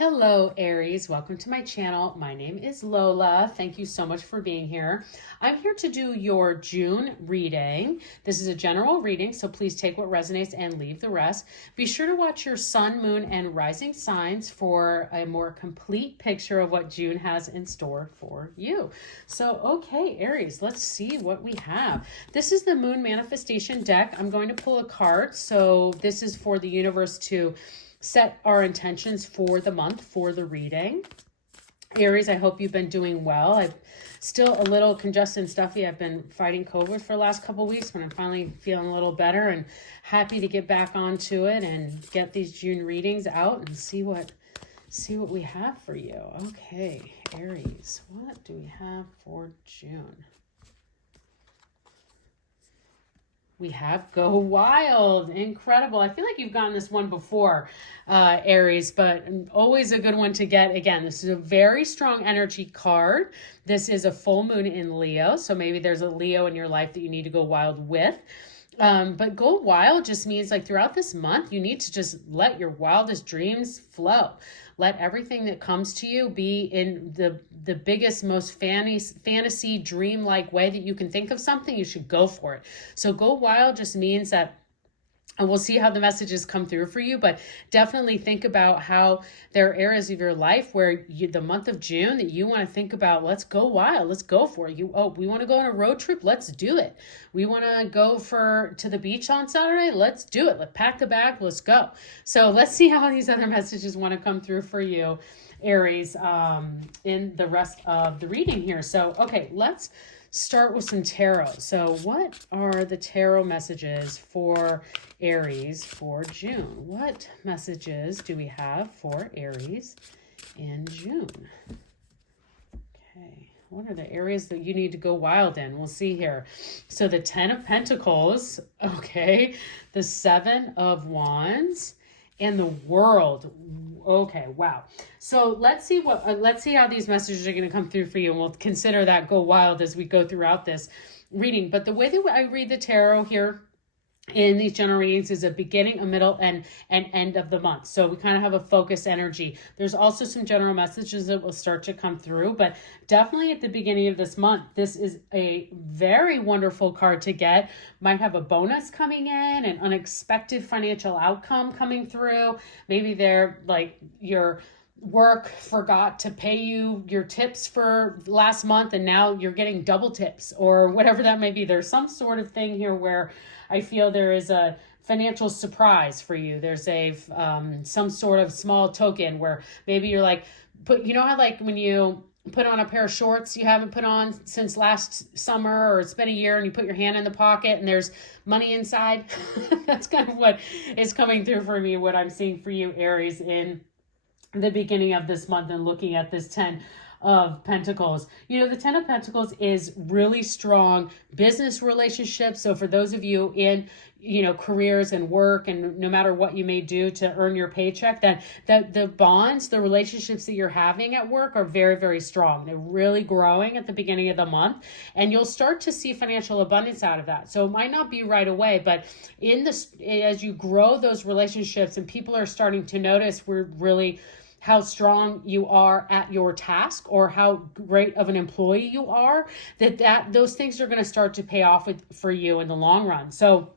Hello, Aries. Welcome to my channel. My name is Lola. Thank you so much for being here. I'm here to do your June reading. This is a general reading, so please take what resonates and leave the rest. Be sure to watch your sun, moon, and rising signs for a more complete picture of what June has in store for you. So, okay, Aries, let's see what we have. This is the Moon Manifestation deck. I'm going to pull a card. So this is for the universe to set our intentions for the month for the reading. Aries, I hope you've been doing well. I'm still a little congested and stuffy. I've been fighting COVID for the last couple of weeks, but I'm finally feeling a little better and happy to get back onto it and get these June readings out and see what we have for you. Okay, Aries, what do we have for June? We have Go Wild. Incredible. I feel like you've gotten this one before, Aries, but always a good one to get. Again, this is a very strong energy card. This is a full moon in Leo, so maybe there's a Leo in your life that you need to go wild with. But go wild just means like throughout this month, you need to just let your wildest dreams flow. Let everything that comes to you be in the biggest, most fantasy dream-like way that you can think of something. You should go for it. So go wild just means that, and we'll see how the messages come through for you, but definitely think about how there are areas of your life where the month of June that you want to think about, let's go wild, let's go for it. We want to go on a road trip, let's do it. We want to go to the beach on Saturday, let's do it. Let's pack the bag, let's go. So let's see how these other messages want to come through for you, Aries, in the rest of the reading here. So, okay, let's start with some tarot. So what are the tarot messages for Aries for June? What messages do we have for Aries in June? Okay, what are the areas that you need to go wild in? We'll see here. So the 10 of Pentacles, okay, the 7 of Wands, and the World. Okay, wow. So let's see how these messages are going to come through for you, and we'll consider that go wild as we go throughout this reading. But the way that I read the tarot here in these general readings is a beginning, a middle, and end of the month. So we kind of have a focus energy. There's also some general messages that will start to come through, but definitely at the beginning of this month, this is a very wonderful card to get. Might have a bonus coming in, an unexpected financial outcome coming through. Maybe they're like your work forgot to pay you your tips for last month and now you're getting double tips or whatever that may be. There's some sort of thing here where I feel there is a financial surprise for you. There's a some sort of small token where maybe you're like, you know how like when you put on a pair of shorts you haven't put on since last summer, or it's been a year, and you put your hand in the pocket and there's money inside? That's kind of what is coming through for me, what I'm seeing for you, Aries, in the beginning of this month and looking at this 10 of Pentacles. You know, the 10 of Pentacles is really strong business relationships. So for those of you in, you know, careers and work, and no matter what you may do to earn your paycheck, that the bonds, the relationships that you're having at work are very, very strong. They're really growing at the beginning of the month, and you'll start to see financial abundance out of that. So it might not be right away, but in this, as you grow those relationships and people are starting to notice how strong you are at your task or how great of an employee you are, those things are going to start to pay off for you in the long run. So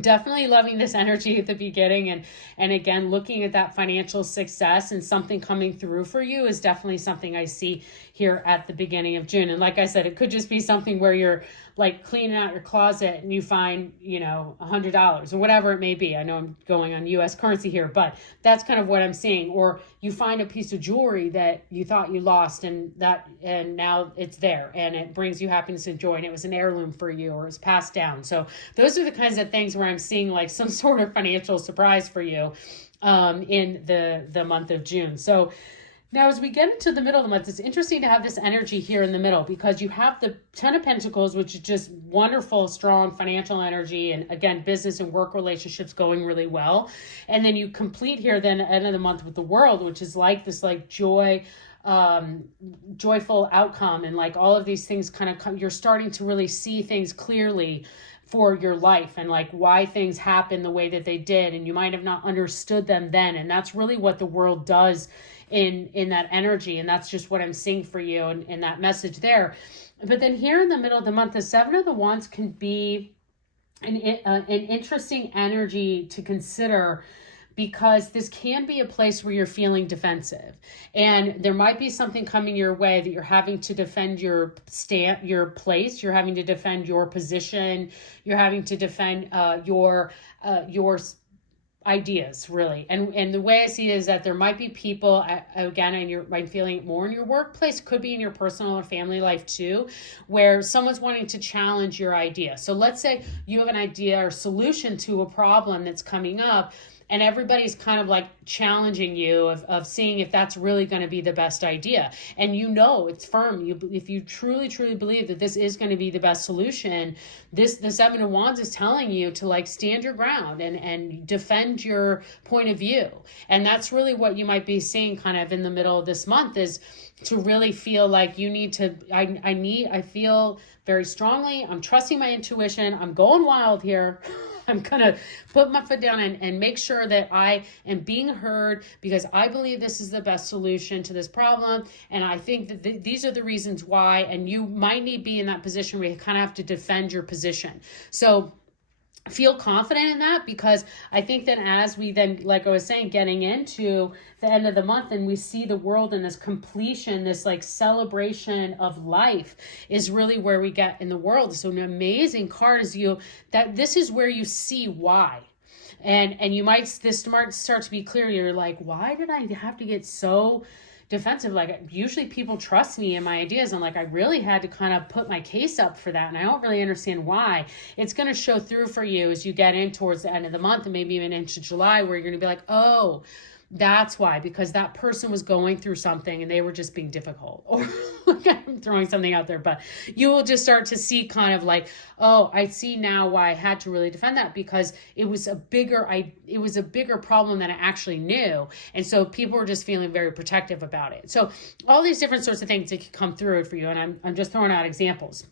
definitely loving this energy at the beginning, and again, looking at that financial success and something coming through for you is definitely something I see here at the beginning of June. And like I said, it could just be something where you're like cleaning out your closet and you find, you know, $100 or whatever it may be. I know I'm going on US currency here, but that's kind of what I'm seeing. Or you find a piece of jewelry that you thought you lost and now it's there and it brings you happiness and joy, and it was an heirloom for you or it's passed down. So those are the kinds of things where I'm seeing like some sort of financial surprise for you in the month of June. So now, as we get into the middle of the month, it's interesting to have this energy here in the middle, because you have the 10 of Pentacles, which is just wonderful, strong financial energy, and again, business and work relationships going really well. And then you complete here then at the end of the month with the World, which is like this like joyful outcome, and like all of these things kind of come, you're starting to really see things clearly for your life, and like why things happen the way that they did, and you might have not understood them then. And that's really what the world does in that energy. And that's just what I'm seeing for you in that message there. But then here in the middle of the month, the Seven of the Wands can be an interesting energy to consider, because this can be a place where you're feeling defensive, and there might be something coming your way that you're having to defend your place, you're having to defend your position, you're having to defend your ideas, really. And the way I see it is that there might be people, again, and I'm feeling it more in your workplace, could be in your personal or family life too, where someone's wanting to challenge your idea. So let's say you have an idea or solution to a problem that's coming up, and everybody's kind of like challenging you of seeing if that's really going to be the best idea. And you know it's firm. If you truly, truly believe that this is going to be the best solution, the Seven of Wands is telling you to like stand your ground and defend your point of view. And that's really what you might be seeing kind of in the middle of this month, is to really feel like you need to, I feel very strongly, I'm trusting my intuition, I'm going wild here. I'm going to put my foot down and make sure that I am being heard, because I believe this is the best solution to this problem. And I think that these are the reasons why, and you might need to be in that position where you kind of have to defend your position. So feel confident in that, because I think that as we then, like I was saying, getting into the end of the month and we see the world in this completion, this like celebration of life is really where we get in the world. So an amazing card is that this is where you see why. And you might, this might start to be clear. You're like, why did I have to get so defensive? Like, usually people trust me and my ideas. I'm like, I really had to kind of put my case up for that, and I don't really understand why. It's going to show through for you as you get in towards the end of the month, and maybe even into July, where you're going to be like, oh, that's why, because that person was going through something and they were just being difficult. Or I'm throwing something out there, but you will just start to see kind of like, oh, I see now why I had to really defend that, because it was a bigger problem than I actually knew. And so people were just feeling very protective about it. So all these different sorts of things that can come through it for you. And I'm just throwing out examples.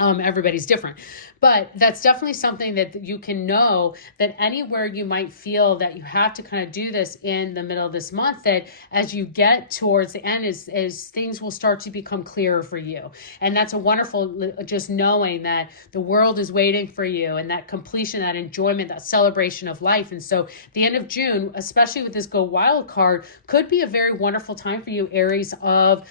Everybody's different, but that's definitely something that you can know, that anywhere you might feel that you have to kind of do this in the middle of this month, that as you get towards the end, is things will start to become clearer for you. And that's a wonderful, just knowing that the world is waiting for you, and that completion, that enjoyment, that celebration of life. And so the end of June, especially with this Go Wild card, could be a very wonderful time for you, Aries, of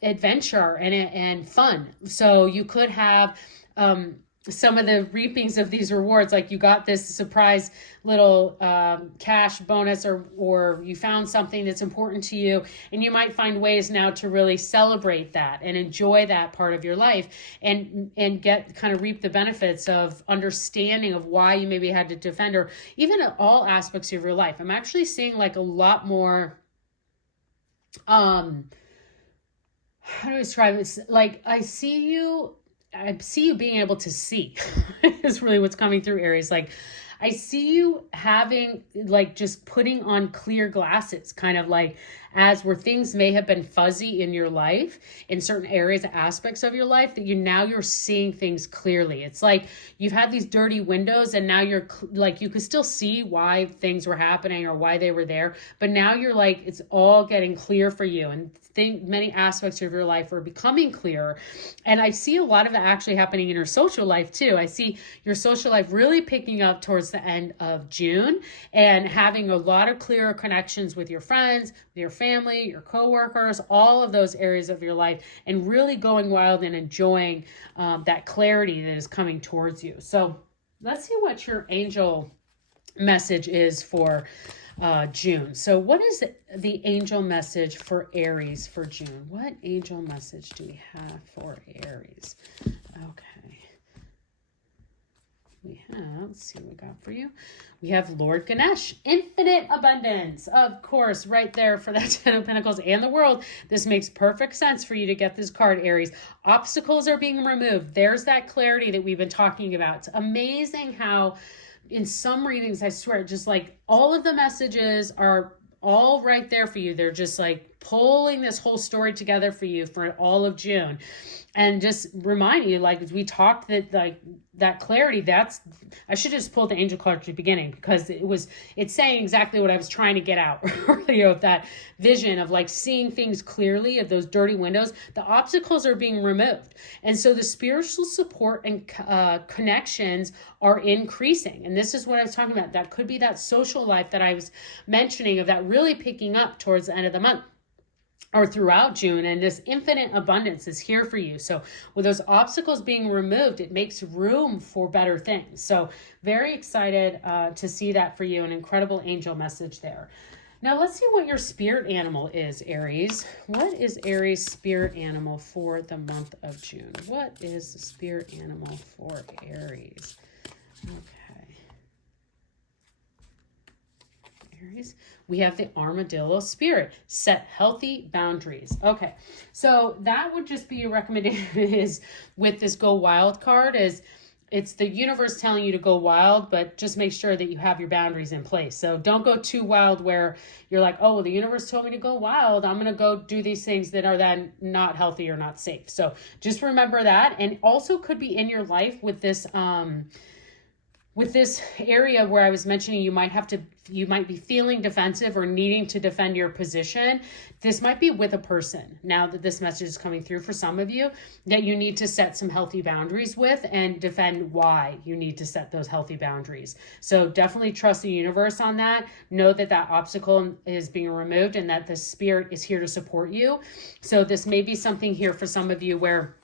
adventure and fun. So you could have some of the reapings of these rewards, like you got this surprise little cash bonus, or you found something that's important to you, and you might find ways now to really celebrate that and enjoy that part of your life, and get kind of reap the benefits of understanding of why you maybe had to defend, or even all aspects of your life. I'm actually seeing like a lot more how do I describe it? Like, I see you being able to see is really what's coming through, Aries. Like, I see you having, like, just putting on clear glasses, kind of like as where things may have been fuzzy in your life, in certain areas, aspects of your life, that you're seeing things clearly. It's like you've had these dirty windows, and now you're like, you could still see why things were happening or why they were there, but now you're like, it's all getting clear for you, and many aspects of your life are becoming clearer. And I see a lot of that actually happening in your social life too. I see your social life really picking up towards the end of June, and having a lot of clearer connections with your friends, with your family, your coworkers, all of those areas of your life, and really going wild and enjoying that clarity that is coming towards you. So let's see what your angel message is for June. So what is the angel message for Aries for June? What angel message do we have for Aries? Okay. Let's see what we got for you. We have Lord Ganesh, infinite abundance. Of course, right there for that Ten of Pentacles and the world. This makes perfect sense for you to get this card, Aries. Obstacles are being removed. There's that clarity that we've been talking about. It's amazing how in some readings, I swear, just like all of the messages are all right there for you. They're just like pulling this whole story together for you for all of June. And just remind you, like we talked, that like that clarity, I should just pull the angel card at the beginning, because it's saying exactly what I was trying to get out earlier, of that vision of like seeing things clearly, of those dirty windows. The obstacles are being removed. And so the spiritual support and connections are increasing. And this is what I was talking about. That could be that social life that I was mentioning, of that really picking up towards the end of the month or throughout June, and this infinite abundance is here for you. So with those obstacles being removed, it makes room for better things. So very excited to see that for you. An incredible angel message there. Now let's see what your spirit animal is, Aries. What is Aries' spirit animal for the month of June? What is the spirit animal for Aries? Okay. Aries, we have the armadillo spirit. Set healthy boundaries. Okay, so that would just be a recommendation is with this go wild card, is it's the universe telling you to go wild, but just make sure that you have your boundaries in place. So don't go too wild where you're like, oh, well, the universe told me to go wild, I'm going to go do these things that are then not healthy or not safe. So just remember that. And also could be in your life with this area where I was mentioning you might be feeling defensive or needing to defend your position. This might be with a person, now that this message is coming through for some of you, that you need to set some healthy boundaries with and defend why you need to set those healthy boundaries. So definitely trust the universe on that. Know that that obstacle is being removed and that the spirit is here to support you. So this may be something here for some of you where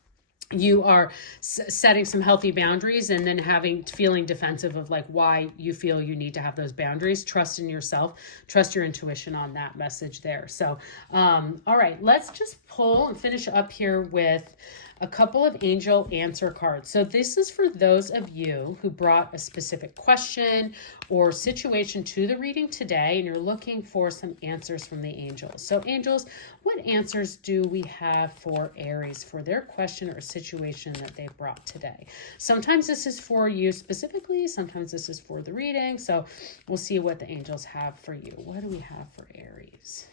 you are setting some healthy boundaries and then feeling defensive of like why you feel you need to have those boundaries. Trust in yourself, trust your intuition on that message there. So, all right, let's just pull and finish up here with a couple of angel answer cards. So this is for those of you who brought a specific question or situation to the reading today, and you're looking for some answers from the angels. So angels, what answers do we have for Aries for their question or situation that they brought today? Sometimes this is for you specifically, sometimes this is for the reading. So we'll see what the angels have for you. What do we have for Aries?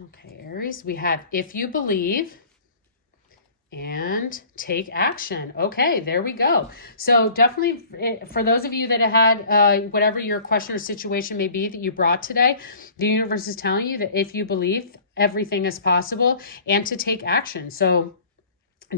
Okay, Aries, we have if you believe and take action. Okay, there we go. So definitely for those of you that had whatever your question or situation may be that you brought today, the universe is telling you that if you believe, everything is possible, and to take action. So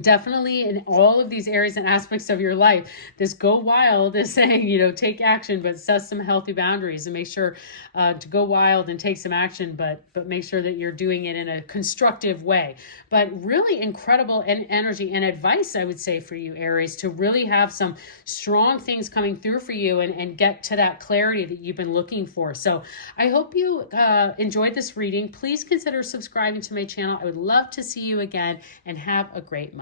definitely in all of these areas and aspects of your life, this go wild is saying, take action, but set some healthy boundaries and make sure to go wild and take some action, but make sure that you're doing it in a constructive way. But really incredible energy and advice, I would say, for you, Aries, to really have some strong things coming through for you and get to that clarity that you've been looking for. So I hope you enjoyed this reading. Please consider subscribing to my channel. I would love to see you again, and have a great month.